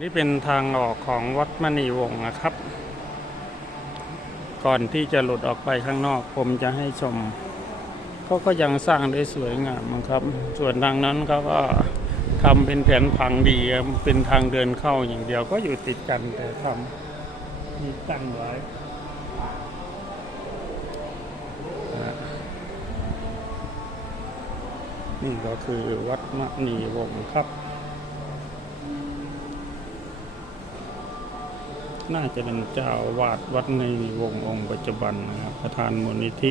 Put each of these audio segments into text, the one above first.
นี่เป็นทางออกของวัดมณีวงศ์นะครับ ก่อนที่จะหลุดออกไปข้างนอกผมจะให้ชมเขาก็ยังสร้างได้สวยงามครับ ส่วนทางนั้นเขาก็ทำเป็นแผนผังดีเป็นทางเดินเข้าอย่างเดียวก็อยู่ติดกันแต่ทำมีกั้นไว้นะนี่ก็คือวัดมณีวงศ์ครับ น่าจะเป็นเจ้าวาดวัดในวงองค์ปัจจุบันนะครับ ประธานมูลนิธิ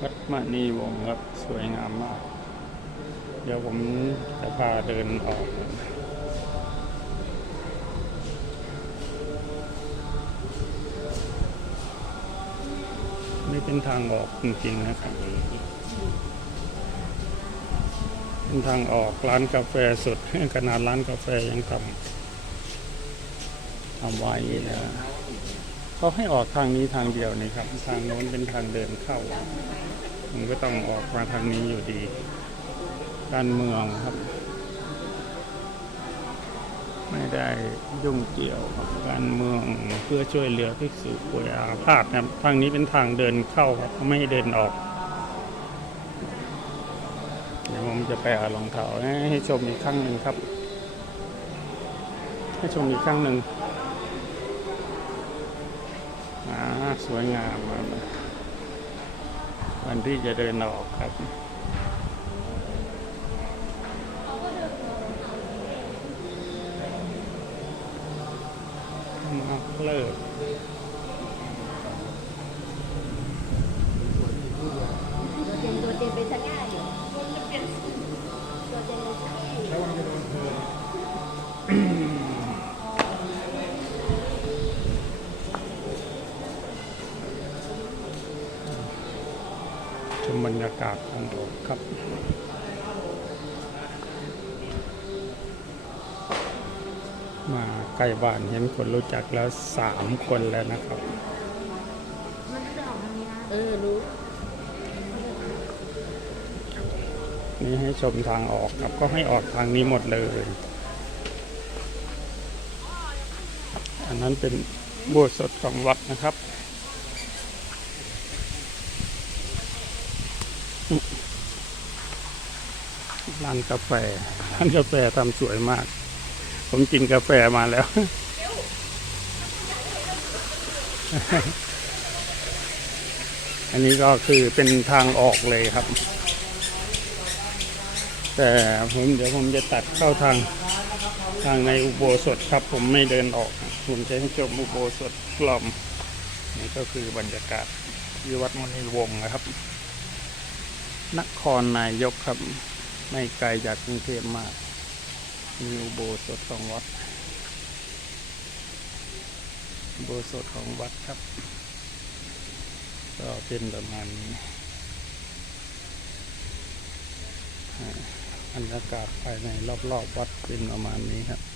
วัดมณีวงศ์ครับ สวยงามมาก เดี๋ยวผมจะพาเดินออกนี่เป็นทางออกจริงๆนะครับ เป็นทางออกร้านกาแฟสุดขนาดร้านกาแฟยังทำทำไว้นะเขาให้ออกทางนี้ทางเดียวนี่ครับ ทางโน้นเป็นทางเดินเข้ามันก็ต้องออกมาทางนี้อยู่ดี การเมืองครับ ไม่ได้ยุ่งเกี่ยวกับการเมืองเพื่อช่วยเหลือภิกษุป่วยอาพาธนะครับทางนี้เป็นทางเดินเข้าครับไม่ให้เดินออก ผมจะไปเอารองเท้าให้ชมอีกครั้งหนึ่งครับ ให้ชมอีกครั้งหนึ่งอ่าสวยงามวันที่จะเดินออกครับมาเลิก กาศทางออกครับ มาใกล้บ้านเห็นคนรู้จักแล้วสามคนแล้วนะครับ มันจะออกทางนี้นะ เออ รู้ นี่ให้ชมทางออกครับ ก็ให้ออกทางนี้หมดเลย อันนั้นเป็นโบสถ์สดของวัดนะครับ ร้านกาแฟร้านกาแฟทำสวยมาก ผมกินกาแฟมาแล้ว อันนี้ก็คือเป็นทางออกเลยครับ แต่ผมเดี๋ยวผมจะตัดเข้าทางทางในอุโบสถครับ ผมไม่เดินออก ผมจะให้ชมอุโบสถกล่อม นี่ก็คือบรรยากาศที่วัดมณีวงศ์นะครับ นครนายกครับ ไม่ไกลจากกรุงเทพมาก มีอุโบสถของวัดอุโบสถของวัดครับ ก็เป็นประมาณนี้อ่าบรรยากาศภายในรอบๆวัดเป็นประมาณนี้ครับ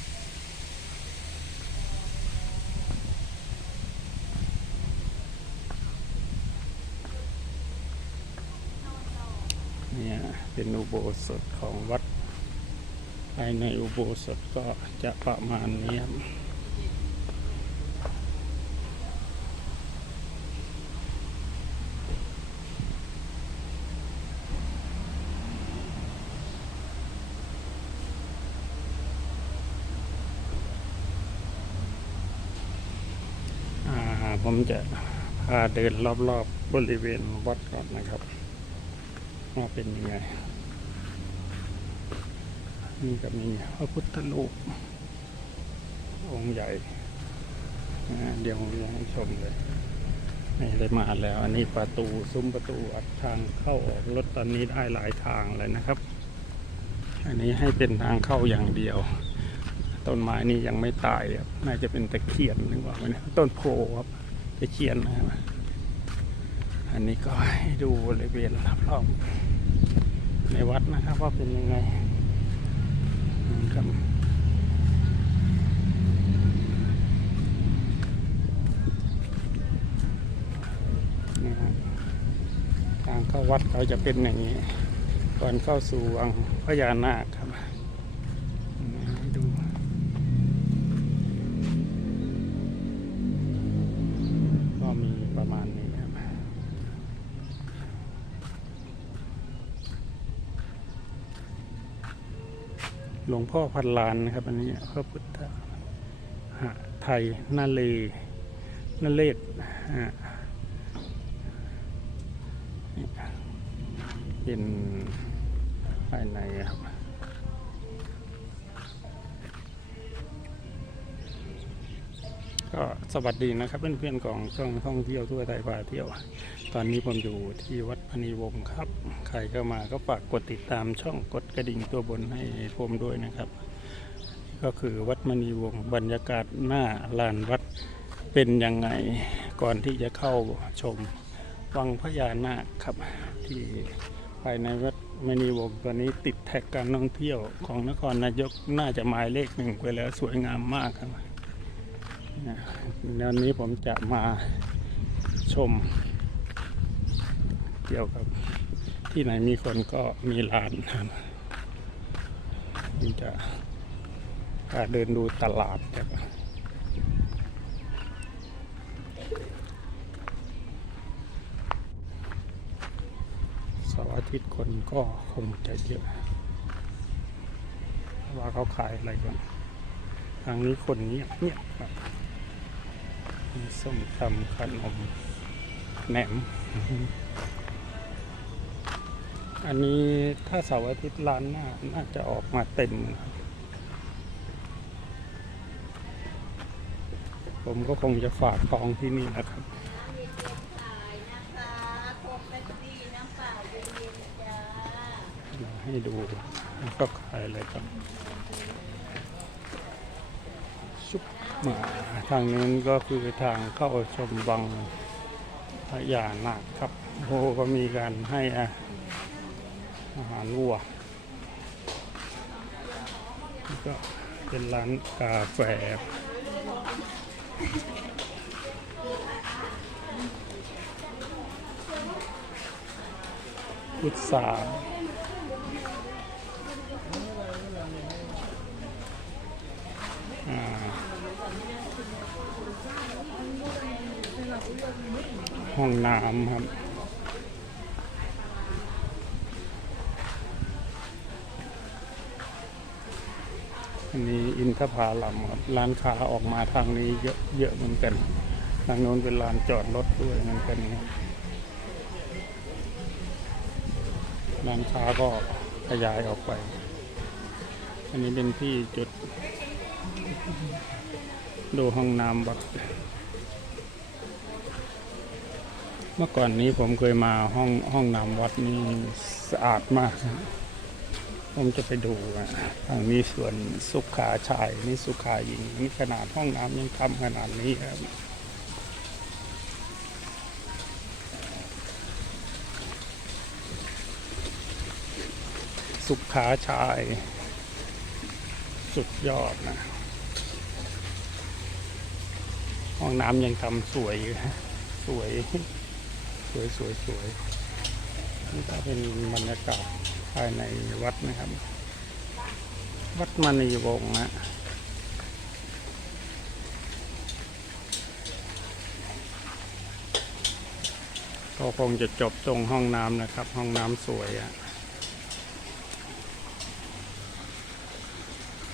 เป็นอุโบสถของวัด ภายในอุโบสถก็จะประมาณนี้ครับผมจะพาเดินรอบๆบริเวณวัดก่อนนะครับ ว่าเป็นยังไงนี่ก็มีพระพุทธรูปองค์ใหญ่เดี๋ยวผมจะให้ชมเลยนี่ได้มาแล้ว อันนี้ประตูซุ้มประตูอัดทางเข้าออกรถตอนนี้ได้หลายทางเลยนะครับ อันนี้ให้เป็นทางเข้าอย่างเดียว ต้นไม้นี่ยังไม่ตายครับน่าจะเป็นตะเคียนหรือเปล่าไม่แน่ต้นโพครับตะเคียนนะครับอันนี้ก็ให้ดูบริเวณรอบๆ ในวัดนะครับว่าเป็นยังไงครับนี่ครับทางเข้าวัดเขาจะเป็นอย่างนี้ก็ก่อนเข้าสู่วังพญานาคครับ หลวงพ่อพันลานนะครับ อันนี้พระพุทธหะไทยนาเลนาเลศเป็นภายในครับ ก็สวัสดีนะครับเพื่อนๆของช่องท่องเที่ยวทั่วไทยพาเที่ยว ตอนนี้ผมอยู่ที่วัดพนีวงศ์ครับ ใครเข้ามาก็ฝากกดติดตามช่องกดกระดิ่งตัวบนให้ผมด้วยนะครับ ก็คือวัดมณีวงศ์บรรยากาศหน้าลานวัดเป็นยังไงก่อนที่จะเข้าชมวังพญานาคครับ ที่ภายในวัดมณีวงศ์ตอนนี้ติดแท็กการท่องเที่ยวของนครนายกน่าจะหมายเลขหนึ่งไปแล้วสวยงามมากครับ วันนี้ผมจะมาชม เกี่ยวกับที่ไหนมีคนก็มีร้านครับผมจะพาเดินดูตลาดครับเสาร์อาทิตย์คนก็คงจะเยอะว่าเขาขายอะไรกันทางนี้คนเงียบเงียบครับ มีส้มตำขนมแหนม อันนี้ถ้าเสาร์อาทิตย์ร้านหน้าน่าจะออกมาเต็ม ผมก็คงจะฝากทองที่นี่นะครับให้ดูก็ขายอะไรกันชุบ ทางนู้นก็คือทางเข้าชมวังพญานาคครับโอ้ก็มีการให้อาหารวัวก็เป็นร้านกาแฟพุทราอ่า ห้องน้ำครับ อันนี้อินทผาลัมครับร้านค้าออกมาทางนี้เยอะเยอะเหมือนกัน ทางโน้นเป็นลานจอดรถด้วยเหมือนกันครับร้านค้าก็ขยายออกไป อันนี้เป็นที่จุด ดูห้องน้ำวัด เมื่อก่อนนี้ผมเคยมาห้องห้องน้ำวัดนี่สะอาดมากครับผมจะไปดูอะทางนี้ส่วนสุขาชายนี่สุขาหญิงนี่ขนาดห้องน้ำยังทำขนาดนี้ครับสุขาชาย สุดยอดนะ ห้องน้ำยังทำสวยอยู่นะสวย วยสวยสวยนี่ก็เป็นบรรยากาศภายในวัดนะครับ วัดมณีวงศ์นะก็คงจะจบตรงห้องน้ำนะครับ ห้องน้ำสวยอะ่ะ